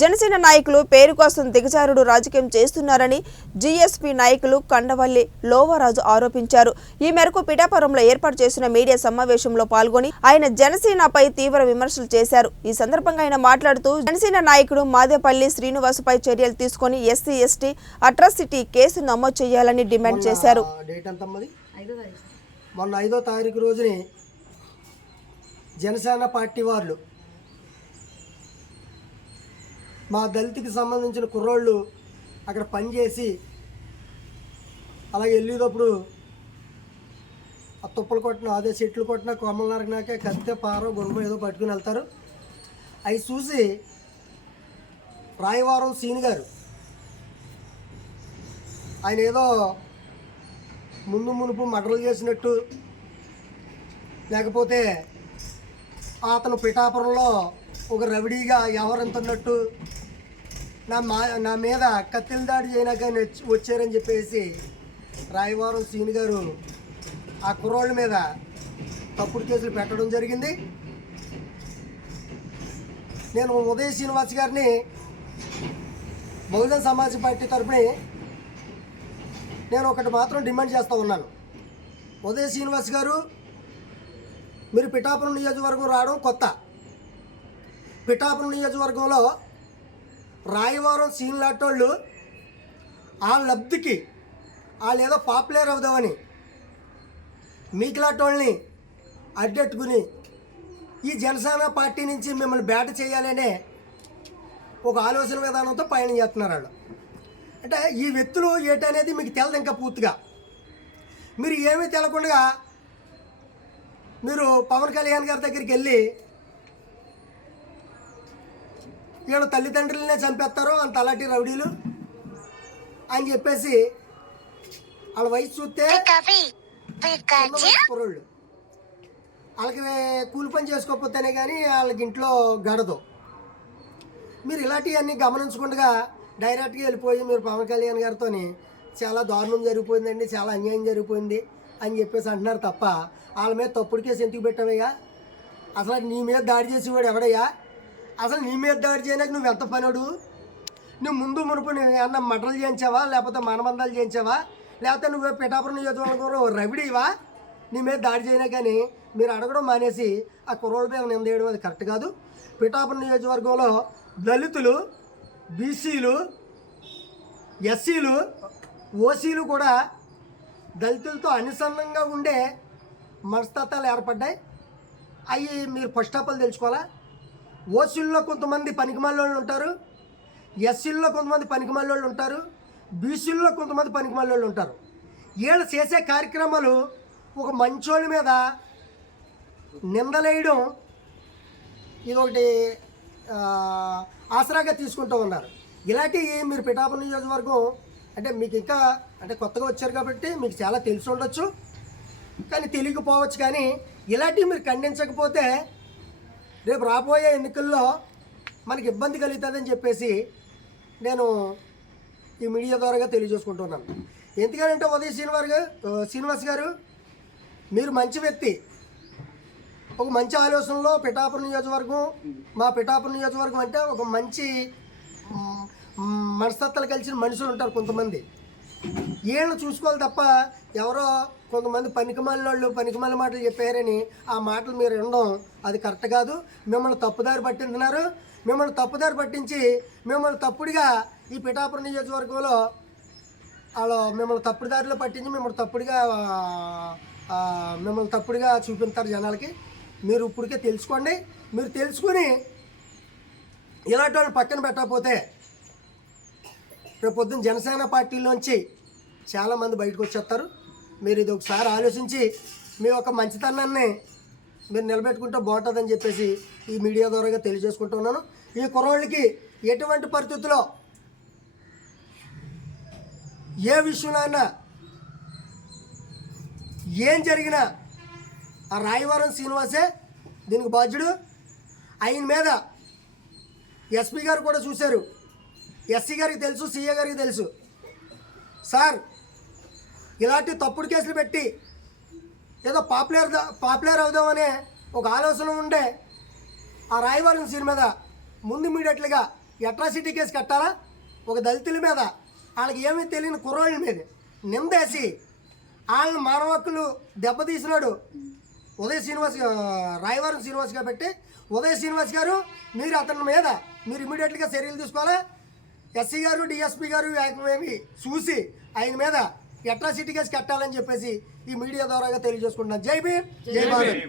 జనసేన నాయకులు పేరు కోసం దిగజారుడు రాజకీయం చేస్తున్నారని జీఎస్పీ నాయకులు కండవల్లి లోవరాజు ఆరోపించారు. ఈ మేరకు పిఠాపురంలో ఏర్పాటు చేసిన మీడియా సమావేశంలో పాల్గొని ఆయన జనసేనపై తీవ్ర విమర్శలు చేశారు. ఈ సందర్భంగా ఆయన మాట్లాడుతూ జనసేన నాయకుడు మాదేపల్లి శ్రీనివాసుపై చర్యలు తీసుకొని ఎస్సీ ఎస్టీ అట్రాసిటీ కేసు నమోదు చేయాలని డిమాండ్ చేశారు. మొన్న 5వ తారీఖు రోజుని జనసేన పార్టీ వాళ్ళు మా దళితుకి సంబంధించిన కుర్రోళ్ళు అక్కడ పనిచేసి అలాగే వెళ్ళేటప్పుడు ఆ తుప్పలు కొట్టిన అదే చెట్లు కొట్టిన కొమ్మలు నరకనాకే కత్తే పారో గుణం ఏదో పట్టుకుని వెళ్తారు. అవి చూసి రాయవరం సీని గారు ఆయన ఏదో మునుపు మర్డర్లు చేసినట్టు లేకపోతే అతను పిఠాపురంలో ఒక రవిడీగా వ్యవహరించున్నట్టు నా మీద కత్తిల దాడి చేయడానికని వచ్చారని చెప్పేసి రాయవరం సీని గారు ఆ కుర్రోళ్ళ మీద తప్పుడు కేసులు పెట్టడం జరిగింది. నేను ఉదయ శ్రీనివాస్ గారిని బహుజన సమాజ్ పార్టీ తరఫున నేను ఒకటి మాత్రం డిమాండ్ చేస్తూ ఉన్నాను. ఉదయ శ్రీనివాస్ గారు, మీరు పిఠాపురం నియోజకవర్గం రావడం కొత్త. పిఠాపురం నియోజకవర్గంలో రాయవరం సీన్ లాంటోళ్ళు ఆ లబ్ధికి వాళ్ళు ఏదో పాపులర్ అవుదామని మీకు లాంటోళ్ళని అడ్డెట్టుకుని ఈ జనసేన పార్టీ నుంచి మిమ్మల్ని బ్యాట్ చేయాలనే ఒక ఆలోచన విధానంతో పయనం చేస్తున్నారు వాళ్ళు. అంటే ఈ వ్యక్తులు ఏంటనేది మీకు తెలదు ఇంకా పూర్తిగా. మీరు ఏమీ తెలకుండా మీరు పవన్ కళ్యాణ్ గారి దగ్గరికి వెళ్ళి ఈడ తల్లిదండ్రులనే చంపేస్తారు అంత అలాంటి రౌడీలు అని చెప్పేసి వాళ్ళ వయసు చూస్తే కుర్రోళ్ళు వాళ్ళకి కూలి పని చేసుకోకపోతేనే కానీ వాళ్ళకి ఇంట్లో గడదు. మీరు ఇలాంటివన్నీ గమనించకుండా డైరెక్ట్గా వెళ్ళిపోయి మీరు పవన్ కళ్యాణ్ గారితో చాలా దారుణం జరిగిపోయిందండి, చాలా అన్యాయం జరిగిపోయింది అని చెప్పేసి అంటున్నారు తప్ప వాళ్ళ మీద తప్పుడు కేసు ఎందుకు పెట్టావయ్యా? అసలు నీ మీద దాడి చేసేవాడు ఎవడయ్యా? అసలు నీ మీద దాడి చేయడానికి నువ్వు ఎంత పనుడు? నువ్వు ముందు మునుపు నువ్వు ఏమన్నా మటలు చేయించావా, లేకపోతే మానబంధాలు చేయించావా, లేకపోతే నువ్వు పిఠాపురం నియోజకవర్గంలో రవిడీవా? నీ మీద దాడి చేయనా కానీ మీరు అడగడం మానేసి ఆ కుర్రోళ్ళ మీద నిందేయడం అది కరెక్ట్ కాదు. పిఠాపురం నియోజకవర్గంలో దళితులు, బీసీలు, ఎస్సీలు, ఓసీలు కూడా దళితులతో అనుసంధానంగా ఉండే మనస్తత్వాలు ఏర్పడ్డాయి. అవి మీరు ఫస్ట్ ఆఫ్ ఆల్ తెలుసుకోవాలా. ఓసీల్లో కొంతమంది పనికిమాలోళ్ళు ఉంటారు, ఎస్సీల్లో కొంతమంది పనికిమాలోళ్ళు ఉంటారు, బీసీల్లో కొంతమంది పనికిమాలోళ్ళు ఉంటారు. వీళ్ళు చేసే కార్యక్రమాలు ఒక మంచోళ్ళ మీద నిందలేయడం ఇది ఒకటి ఆసరాగా తీసుకుంటూ ఉన్నారు. ఇలాంటివి మీరు పిఠాపురం నియోజకవర్గం అంటే మీకు ఇంకా అంటే కొత్తగా వచ్చారు కాబట్టి మీకు చాలా తెలిసి ఉండొచ్చు, కానీ తెలియకపోవచ్చు. కానీ ఇలాంటివి మీరు ఖండించకపోతే రేపు రాబోయే ఎన్నికల్లో మనకి ఇబ్బంది కలుగుతుందని చెప్పేసి నేను ఈ మీడియా ద్వారాగా తెలియజేసుకుంటున్నాను. ఎందుకంటే ఉదయ శ్రీనివాస్ గారు మీరు మంచి వ్యక్తి, ఒక మంచి ఆలోచనలో పిఠాపురం నియోజకవర్గం, మా పిఠాపురం నియోజకవర్గం అంటే ఒక మంచి మనస్తత్వాలు కలిసిన మనుషులు ఉంటారు కొంతమంది. వీళ్ళని చూసుకోవాలి తప్ప ఎవరో కొంతమంది పనికిమాల మాటలు చెప్పారని ఆ మాటలు మీరు వినడం అది కరెక్ట్ కాదు. మిమ్మల్ని తప్పుదారి పట్టించున్నారు. మిమ్మల్ని తప్పుదారి పట్టించి మిమ్మల్ని తప్పుడుగా ఈ పిఠాపురం నియోజకవర్గంలో వాళ్ళు మిమ్మల్ని తప్పుదారిలో పట్టించి మిమ్మల్ని తప్పుడుగా చూపిస్తారు జనాలకి. మీరు ఇప్పటికే తెలుసుకోండి. మీరు తెలుసుకుని ఇలాంటి వాళ్ళని పక్కన పెట్టకపోతే రేపు పొద్దున్న జనసేన పార్టీలోంచి చాలామంది బయటకు వచ్చేస్తారు. మీరు ఇది ఒకసారి ఆలోచించి మీ యొక్క మంచితనాన్ని మీరు నిలబెట్టుకుంటే బాగుంటుందని చెప్పేసి ఈ మీడియా ద్వారాగా తెలియజేసుకుంటున్నాను. ఈ కుర్రోళ్ళకి ఎటువంటి పరిస్థితుల్లో ఏ విషయంలో ఏం జరిగినా ఆ రాయవరం శ్రీనివాసే దీనికి బాధ్యుడు. ఆయన మీద ఎస్పీ గారు కూడా చూశారు, ఎస్సీ గారికి తెలుసు, సీఏ గారికి తెలుసు. సార్ ఇలాంటి తప్పుడు కేసులు పెట్టి ఏదో పాపులర్ అవుదామనే ఒక ఆలోచన ఉండే ఆ రాయవరం సీన్ మీద ముందు ఇమీడియట్లీగా అట్రాసిటీ కేసు కట్టాలా? ఒక దళితుల మీద, వాళ్ళకి ఏమీ తెలియని కుర్రోళ్ళ మీద నిందేసి వాళ్ళని మానవ హక్కులు దెబ్బతీసినాడు ఉదయ్ శ్రీనివాస్, రాయవరం శ్రీనివాస్ గారు పెట్టి, ఉదయ్ శ్రీనివాస్ గారు మీరు అతని మీద మీరు ఇమీడియట్గా చర్యలు తీసుకోవాలా. ఎస్సీ గారు డిఎస్పీ గారు ఏమి చూసి ఆయన మీద అట్రాసిటీ కేసు కట్టాలని చెప్పేసి ఈ మీడియా ద్వారాగా తెలియజేసుకుంటున్నాను. జై భీమ్, జై భారత్.